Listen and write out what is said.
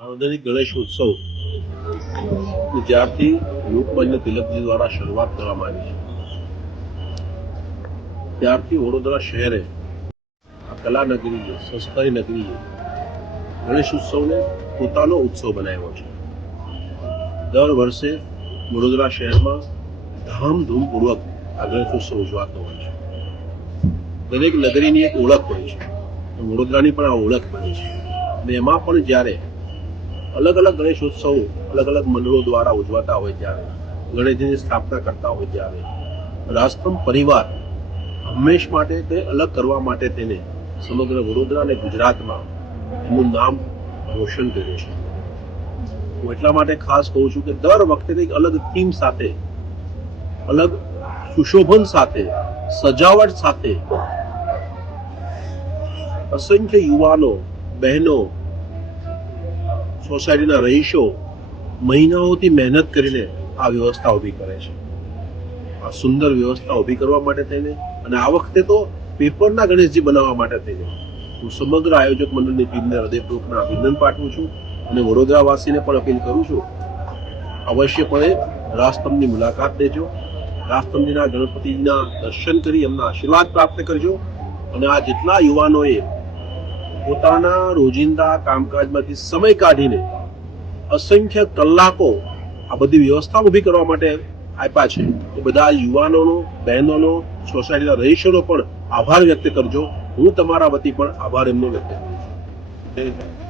આધુનિક ગણેશ ઉત્સવ જ્યારથી લોકમાન્ય તિલકજી દ્વારા શરૂઆત કરવામાં આવી છે ત્યારથી વડોદરા શહેરે આ કલા નગરીએ, સંસ્કારી નગરીએ ગણેશ ઉત્સવને પોતાનો ઉત્સવ બનાવ્યો છે. દર વર્ષે વડોદરા શહેરમાં ધામધૂમપૂર્વક આ ગણેશ ઉત્સવ ઉજવાતો હોય છે. દરેક નગરીની એક ઓળખ હોય છે, વડોદરાની પણ આ ઓળખ બની છે. અને એમાં પણ જ્યારે અલગ અલગ ગણેશ ઉત્સવ અલગ અલગ મંડળો દ્વારા ઉજવાતા હોય ત્યારે, ગણેશજીની સ્થાપના કરતા હોય ત્યારે રાજસ્તંભ પરિવાર હંમેશ માટે તે અલગ કરવા માટે તેને સમગ્ર વડોદરા અને ગુજરાતમાં એનું નામ રોશન કર્યું છે. હું એટલા માટે ખાસ કહું છું કે દર વખતે કંઈક અલગ થીમ સાથે, અલગ સુશોભન સાથે, સજાવટ સાથે અસંખ્ય યુવાનો, બહેનો, સોસાયટીના રહીશો મહિનાઓથી મહેનત કરીને આ વ્યવસ્થા ઊભી કરે છે. આ સુંદર વ્યવસ્થા ઊભી કરવા માટે થઈને, અને આ વખતે તો પેપરના ગણેશજી બનાવવા માટે થઈને હું સમગ્ર આયોજક મંડળની ટીમને હૃદયપૂર્વકના અભિનંદન પાઠવું છું અને વડોદરાવાસીને પણ અપીલ કરું છું, અવશ્યપણે રાજસ્તંભની મુલાકાત લેજો, રાજસ્તંભજીના ગણપતિના દર્શન કરી એમના આશીર્વાદ પ્રાપ્ત કરજો. અને આ જેટલા યુવાનોએ પોતાના રોજિંદા કામકાજમાંથી સમય કાઢીને અસંખ્ય કલાકો આ બધી વ્યવસ્થા ઊભી કરવા માટે આપ્યા છે, એ બધા યુવાનોનો, બહેનોનો, સોસાયટીના રહીશોનો પણ આભાર વ્યક્ત કરજો. હું તમારા વતી પણ આભાર એમનો વ્યક્ત કરું છું.